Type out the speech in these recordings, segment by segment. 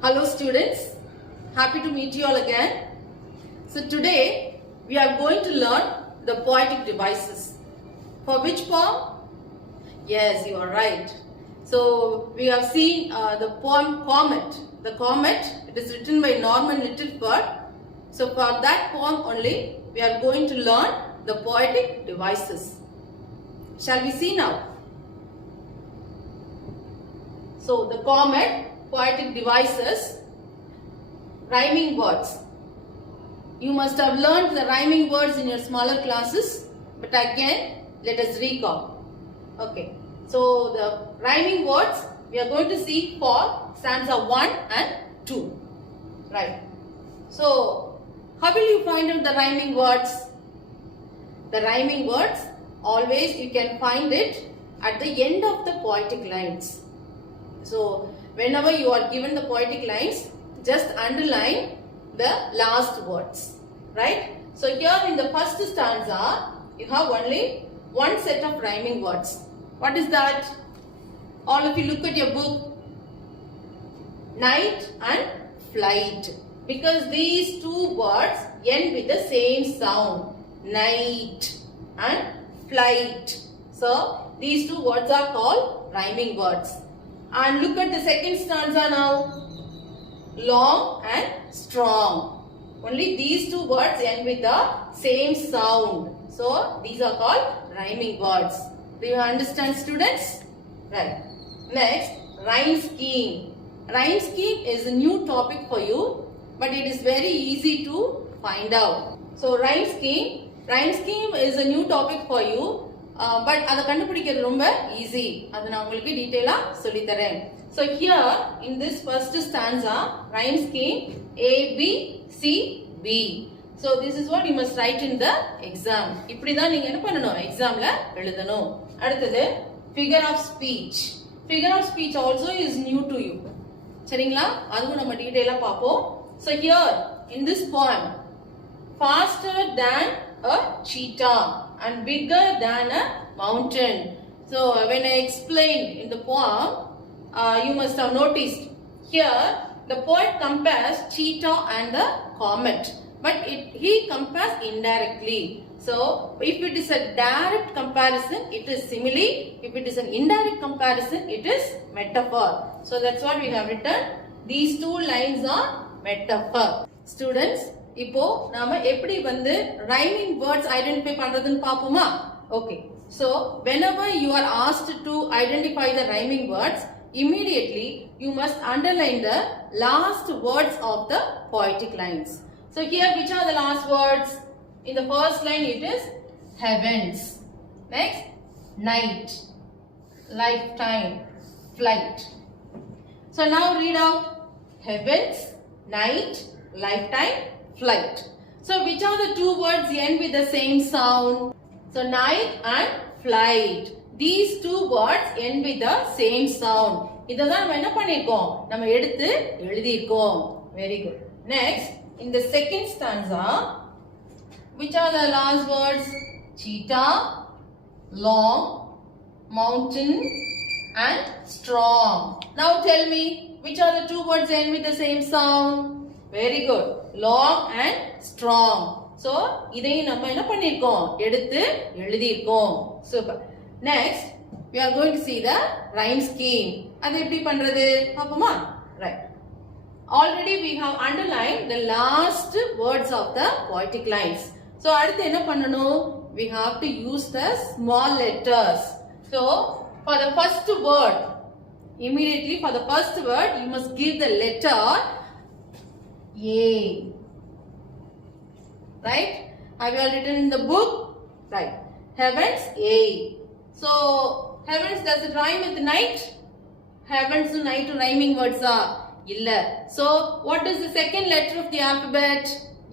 Hello students, happy to meet you all again. So today we are going to learn the poetic devices. For which poem? Yes, you are right. So we have seen the poem Comet. The Comet, it is written by Norman Littleford. So for that poem only we are going to learn the poetic devices. Shall we see now? So the Comet, poetic devices, rhyming words. You must have learned the rhyming words in your smaller classes, but again let us recall. Okay, so the rhyming words we are going to see for stanza 1 and 2. Right. So how will you find out the rhyming words? The rhyming words, always you can find it at the end of the poetic lines. So whenever you are given the poetic lines, just underline the last words, right? So here in the first stanza, you have only one set of rhyming words. What is that? All of you look at your book. Night and flight. Because these two words end with the same sound. Night and flight. So these two words are called rhyming words. And look at the second stanza now. Long and strong. Only these two words end with the same sound. So these are called rhyming words. Do you understand, students? Right. Next, rhyme scheme. Rhyme scheme is a new topic for you, but it is very easy to find out. So rhyme scheme is a new topic for you. But அதை கண்டுபிடிக்கிறது ரொம்ப easy. அதை நான் உங்களுக்கு டீடைலா சொல்லி தரேன். So here in this first stanza, rhyme scheme A, B, C, B. So this is what you must write in the exam. இப்படி தான் நீங்க என்ன பண்ணணும் எக்ஸாம்ல எழுதணும். அடுத்தது figure of speech. Figure of speech also is new to you. சரிங்களா? அதுவும் நம்ம டீடைலா பாப்போம். So here in this poem, faster than a cheetah and bigger than a mountain. So when I explained in the poem, you must have noticed here the poet compares cheetah and the comet, but he compares indirectly. So if it is a direct comparison, it is simile. If it is an indirect comparison, it is metaphor. So that's what we have written. These two lines are metaphor. Students, இப்போ நாம எப்படி வந்து rhyming words identify பண்றதுன்னு பாப்போமா? Okay. So whenever you are asked to identify the rhyming words, immediately you must underline the last words of the poetic lines. So here which are the last words? In the first line it is heavens. Next, night, lifetime, flight. So now read out heavens, night, lifetime, flight. So which are the two words end with the same sound? So night and flight. These two words end with the same sound. இததான் நம்ம என்ன பண்ணிருக்கோம்? நம்ம எடுத்து எழுதியிருக்கோம். Very good. Next, in the second stanza, which are the last words? Cheetah, long, mountain and strong. Now tell me, which are the two words end with the same sound? Very good. Long and strong. So இதையும் நம்ம என்ன பண்ணிருக்கோம்? எடுத்து எழுதியிருக்கோம். Super. Next, we are going to see the rhyme scheme. அது எப்படி பண்றது? பாப்போமா? Right. Already we have underlined the last words of the poetic lines. So அடுத்து என்ன பண்ணணும்? We have to use the small letters. So for the first word, immediately for the first word, you must give the letter A. Right? Have you all written in the book? Right. Heavens, A. So, heavens, does it rhyme with night? Heavens and night rhyming words are. Illa. So, what is the second letter of the alphabet?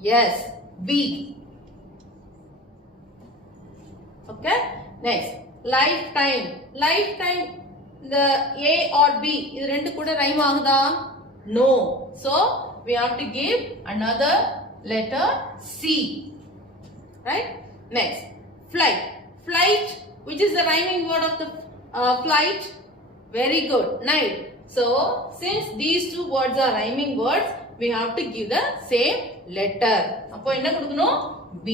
Yes, B. Okay? Next, lifetime. Lifetime, the A or B, இது ரெண்டு கூட rhyme ஆகுதா? No. So, we have to give another letter C. Right? Next, flight. Flight, which is the rhyming word of the flight? Very good. Night. So, since these two words are rhyming words, we have to give the same letter. அப்போ என்ன கொடுக்கணும்? B.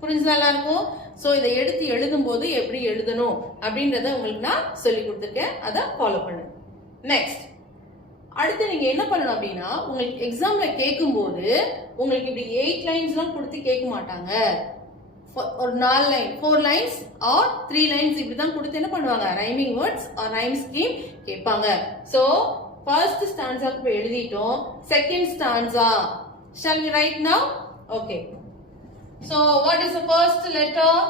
புரிஞ்சுதா எல்லாருக்கும்? So, இதை எடுத்து எழுதும்போது எப்படி எழுதணும் அப்படின்றத உங்களுக்கு நான் சொல்லி கொடுத்துருக்கேன். அதை ஃபாலோ பண்ணுங்க. நெக்ஸ்ட், அடுத்து நீங்க என்ன பண்ணணும் அப்படின்னா, உங்களுக்கு எக்ஸாம்ல கேட்கும்போது உங்களுக்கு இப்படி 8 லைன்ஸ்லாம் கொடுத்து கேட்க மாட்டாங்க. ஒரு 4 லைன், 4 லைன்ஸ் ஆர் 3 லைன்ஸ் இப்படி தான் கொடுத்து என்ன பண்ணுவாங்க, rhyming words or rhyme scheme கேட்பாங்க. ஸோ ஃபர்ஸ்ட் ஸ்டான்ஸாக்கு போய் எழுதிட்டோம். Second stanza shall we write now? Okay. So what is the first letter?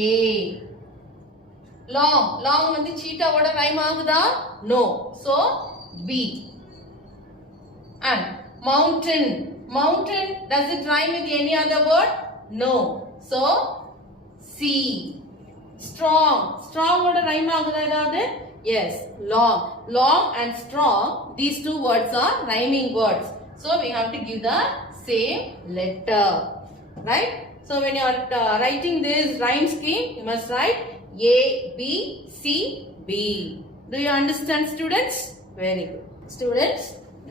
A. Long, long வந்து சீட்டாவோட ரைம் ஆகுதா? No. So B. And mountain, mountain, does it rhyme with any other word? No. So C. Strong, strong would rhyme agudha edavadhu? Yes. Long, long and strong, these two words are rhyming words, so we have to give the same letter, right? So when you are writing this rhyme scheme, you must write A, B, C, B. Do you understand, students? Very good. Students,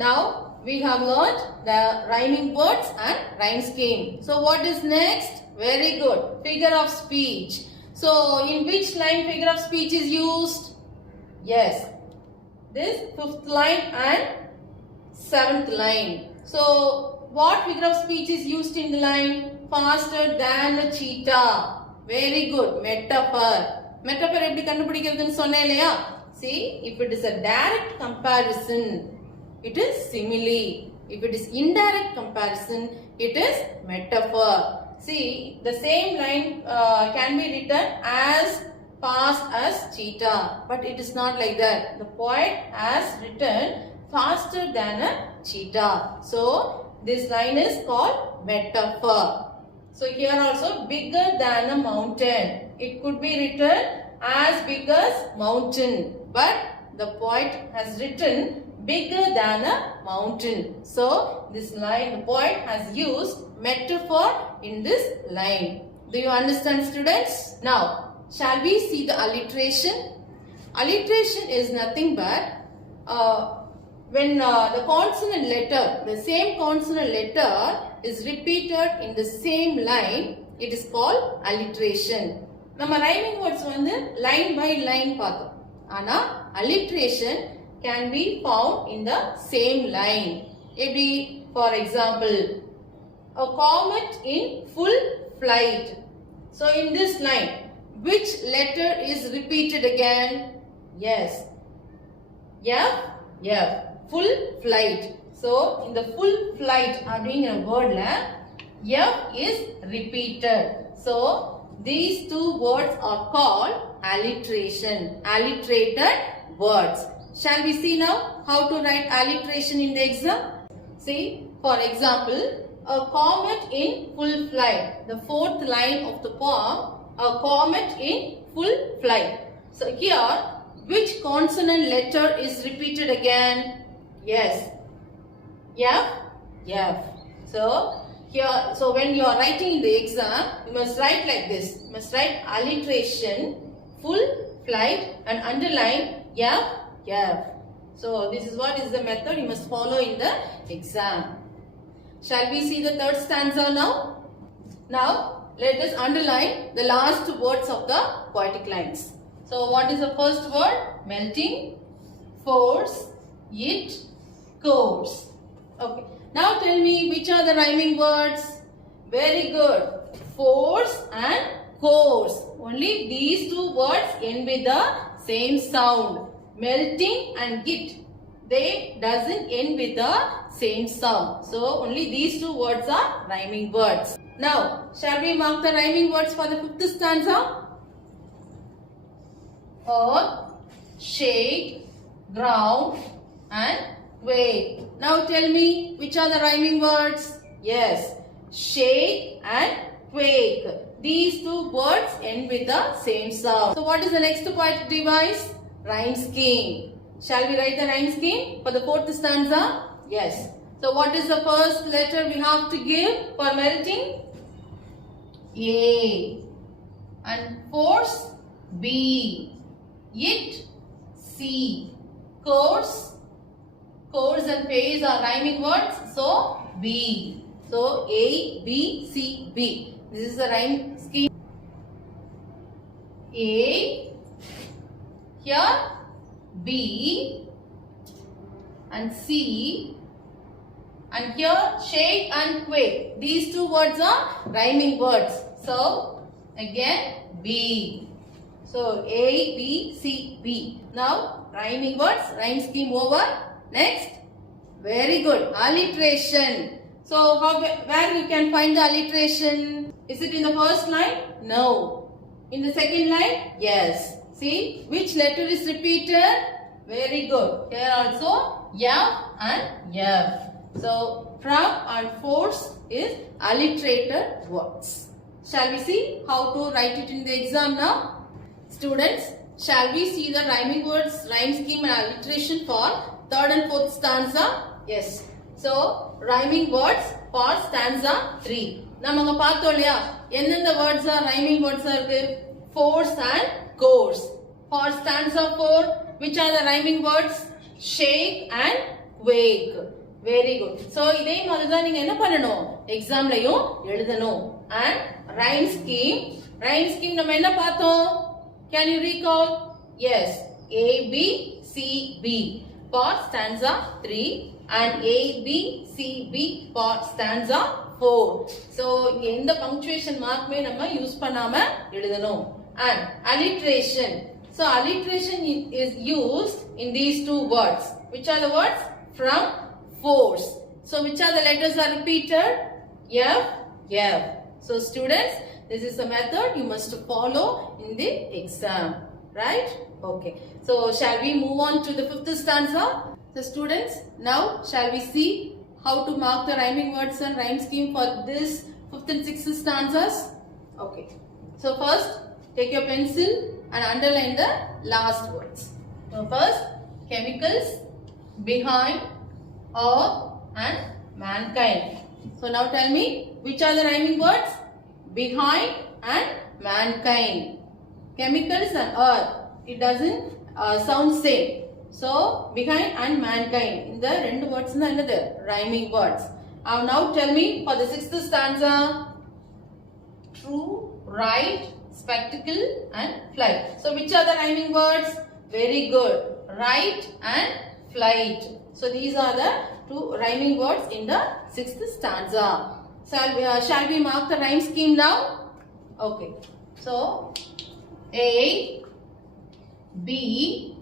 now we have learned the rhyming words and rhyme scheme. So what is next? Very good. Figure of speech. So in which line figure of speech is used? Yes. This 5th line and 7th line. So what figure of speech is used in the line? Faster than a cheetah. Very good. Metaphor. Metaphor எப்படி கண்டுபிடிக்கிறதுன்னு சொன்னேன் இல்லையா? See, if it is a direct comparison, it is simile. If it is indirect comparison, it is metaphor. See, the same line can be written as fast as cheetah, but it is not like that. The poet has written faster than a cheetah. So, this line is called metaphor. So, here also bigger than a mountain. It could be written as big as mountain, but the poet has written bigger than a mountain. So this line, the poet has used metaphor in this line. Do you understand, students? Now, shall we see the alliteration? Alliteration is nothing but when the consonant letter, the same consonant letter is repeated in the same line, it is called alliteration. நம்ம rhyming words வந்து line by line பார்த்தோம். ஆனா alliteration can be found in the same line. Maybe, for example, a comet in full flight. So in this line, which letter is repeated again? Yes. F, F. Full flight. So in the full flight அப்படிங்கிற wordல F is repeated. So these two words are called alliteration. Alliterated words. Shall we see now how to write alliteration in the exam? See, for example, a comet in full flight. The 4th line of the poem, a comet in full flight. So here, which consonant letter is repeated again? Yes. F, F. So here, so when you are writing in the exam, you must write like this. You must write alliteration, full flight, and underline F, F. So this is what is the method you must follow in the exam. Shall we see the third stanza now? Now let us underline the last words of the poetic lines. So what is the first word? Melting, force, it, course. Okay. Now tell me which are the rhyming words? Very good. Force and course. Only these two words end with the same sound. Melting and git, they doesn't end with the same sound. So only these two words are rhyming words. Now, shall we mark the rhyming words for the 5th stanza? Earth, shake, ground, and quake. Now tell me which are the rhyming words? Yes, shake and quake. These two words end with the same sound. So what is the next poetic device? Rhyme scheme. Shall we write the rhyme scheme for the 4th stanza? Yes. So what is the first letter we have to give for melting? A. And force? B. It? C. course. Course and phase are rhyming words. So B. So A, B, C, B. This is the rhyme scheme. A, here B, and C, and here shake and quake. These two words are rhyming words. So again B. So A, B, C, B. Now rhyming words, rhyme scheme over. Next, very good, alliteration. So where you can find the alliteration? Is it in the first line? No. In the second line? Yes. See which letter is repeated? Very good. Here also F and F. So from and force is alliterated words. Shall we see how to write it in the exam now? Students, shall we see the rhyming words, rhyme scheme and alliteration for third and fourth stanza? Yes. So rhyming words for stanza 3. Namanga paathom illaya endha words are rhyming words are irukku? Force and course. For stanza 4, which are the rhyming words? Shake and quake. Very good. So idhe madhiri da neenga enna pannanom? Exam layum eluthanum. And rhyme scheme nama enna paathom? Can you recall? Yes, A, B, C, B for stanza 3 and A, B, C, B for stanza 4. So in the punctuation mark me nama use pannama eluthanum. And alliteration. So alliteration is used in these two words. Which are the words? From, force. So which are the letters are repeated? F, F. So students, this is a method you must follow in the exam. Right? Okay. So shall we move on to the fifth stanza? So students, now shall we see how to mark the rhyming words and rhyme scheme for this fifth and sixth stanzas? Okay. So first, take your pencil and underline the last words. So first, chemicals, behind, or, and mankind. So now tell me, which are the rhyming words? Behind and mankind. Chemicals and earth. It doesn't sound same. So behind and mankind. In the rendu words na another rhyming words. Now tell me for the sixth stanza. True, right, spectacle and flight. So which are the rhyming words? Very good. Right and flight. So these are the two rhyming words in the sixth stanza. Shall we mark the rhyme scheme now? Okay. So A, B,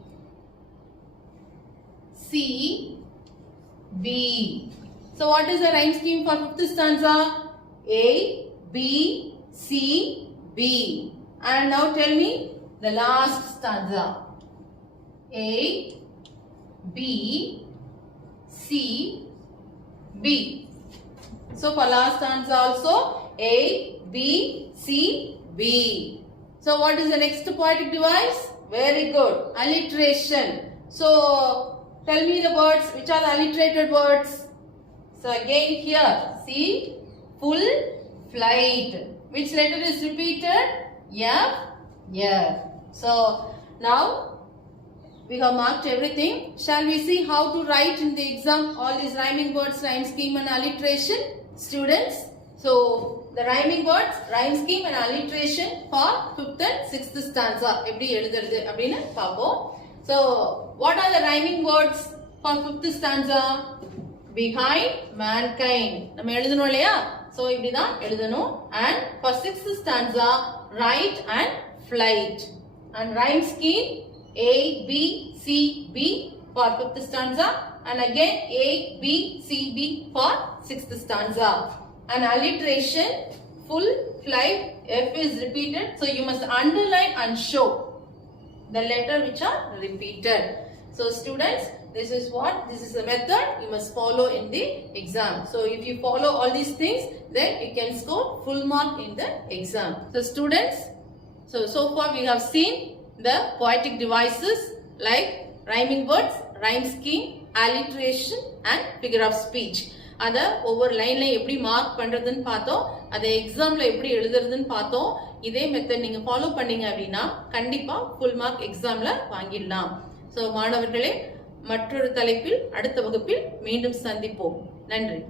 C, B. So what is the rhyme scheme for fifth stanza? A, B, C, B. And now tell me the last stanza. A, B, C, B. So for last stanza also A, B, C, B. So what is the next poetic device? Very good. Alliteration. So tell me the words. Which are the alliterated words? So again here. See. Full flight. Which letter is repeated? F. F. So now we have marked everything. Shall we see how to write in the exam all these rhyming words, rhyme scheme and alliteration? Students. So the rhyming words, rhyme scheme and alliteration for fifth and sixth stanza. Eppadi eludradhu appadina paapom. So what are the rhyming words for fifth stanza? Behind mankind. Nama eludhanum illaya? So ipdi da eludhanum. And for sixth stanza, right and flight. And rhyme scheme A, B, C, B for fifth stanza. And again A, B, C, B for sixth stanza. And alliteration, full flight, F is repeated. So you must underline and show the letter which are repeated. So students, this is a method you must follow in the exam. So if you follow all these things, then you can score full mark in the exam. So students, so far we have seen the poetic devices like rhyming words, rhyme scheme, alliteration and figure of speech. அதை ஒவ்வொரு லைன்ல எப்படி mark பண்றதுன்னு பார்த்தோம், அதை எக்ஸாம்ல எப்படி எழுதுறதுன்னு பார்த்தோம். இதே மெத்தட் நீங்க ஃபாலோ பண்ணீங்க அப்படின்னா கண்டிப்பா ஃபுல் மார்க் எக்ஸாம்ல வாங்கிடலாம். ஸோ மாணவர்களே, மற்றொரு தலைப்பில் அடுத்த வகுப்பில் மீண்டும் சந்திப்போம். நன்றி.